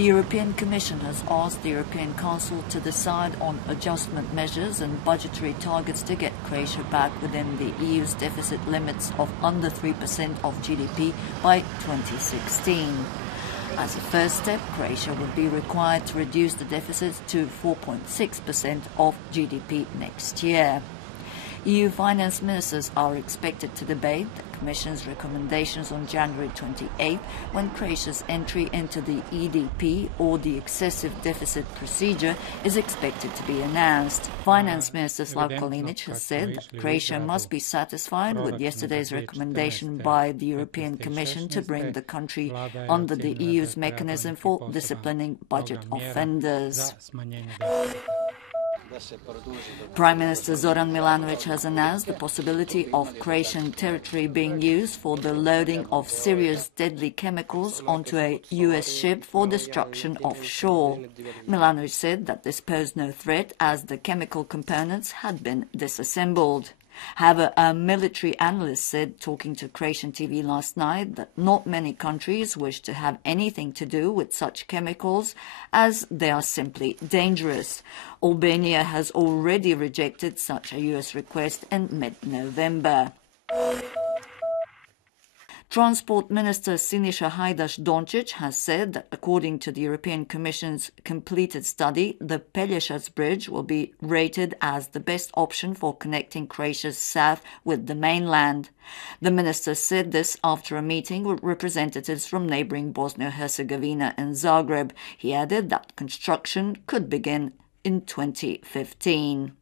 The European Commission has asked the European Council to decide on adjustment measures and budgetary targets to get Croatia back within the EU's deficit limits of under 3% of GDP by 2016. As a first step, Croatia would be required to reduce the deficit to 4.6% of GDP next year. EU finance ministers are expected to debate the Commission's recommendations on January 28, when Croatia's entry into the EDP, or the excessive deficit procedure, is expected to be announced. Finance Minister Slavko Linić has said that Croatia must be satisfied with yesterday's recommendation by the European Commission to bring the country under the EU's mechanism for disciplining budget offenders. Prime Minister Zoran Milanović has announced the possibility of Croatian territory being used for the loading of serious deadly chemicals onto a US ship for destruction offshore. Milanović said that this posed no threat as the chemical components had been disassembled. However, a military analyst said, talking to Croatian TV last night, that not many countries wish to have anything to do with such chemicals, as they are simply dangerous. Albania has already rejected such a US request in mid-November. Transport Minister Siniša Hajdaš-Dončić has said that according to the European Commission's completed study, the Pelješac Bridge will be rated as the best option for connecting Croatia's south with the mainland. The minister said this after a meeting with representatives from neighbouring Bosnia-Herzegovina and Zagreb. He added that construction could begin in 2015.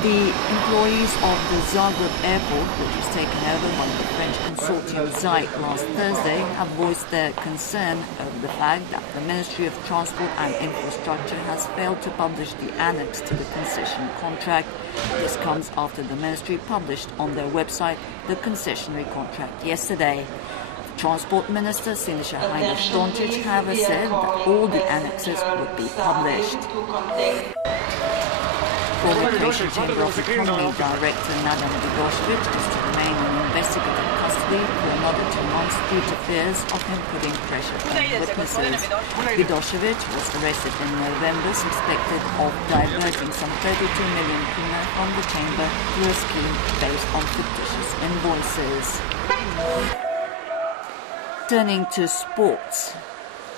The employees of the Zagreb airport, which was taken over by the French consortium ZAIC last Thursday, have voiced their concern over the fact that the Ministry of Transport and Infrastructure has failed to publish the annex to the concession contract. This comes after the ministry published on their website the concessionary contract yesterday. Transport Minister Siniša Hajdaš-Dončić, however, said that all the annexes would be published. Former Croatian Chamber of Economy Director Nadan Vidošević is to remain in investigative custody for another 2 months due to fears of him putting pressure on witnesses. Vidošević was arrested in November, suspected of diverting some 32 million kuna from the chamber through a scheme based on fictitious invoices. Turning to sports.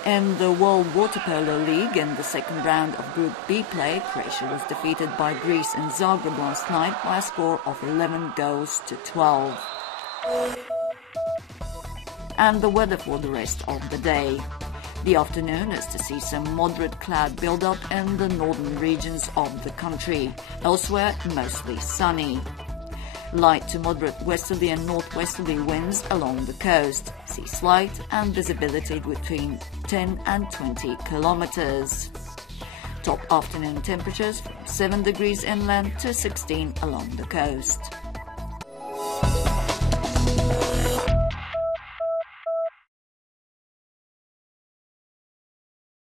In the World Water Polo League, in the second round of Group B play, Croatia was defeated by Greece in Zagreb last night by a score of 11 goals to 12. And the weather for the rest of the day. The afternoon is to see some moderate cloud build-up in the northern regions of the country. Elsewhere, mostly sunny. Light to moderate westerly and northwesterly winds along the coast. Sea slight and visibility between 10 and 20 kilometers. Top afternoon temperatures from 7 degrees inland to 16 along the coast.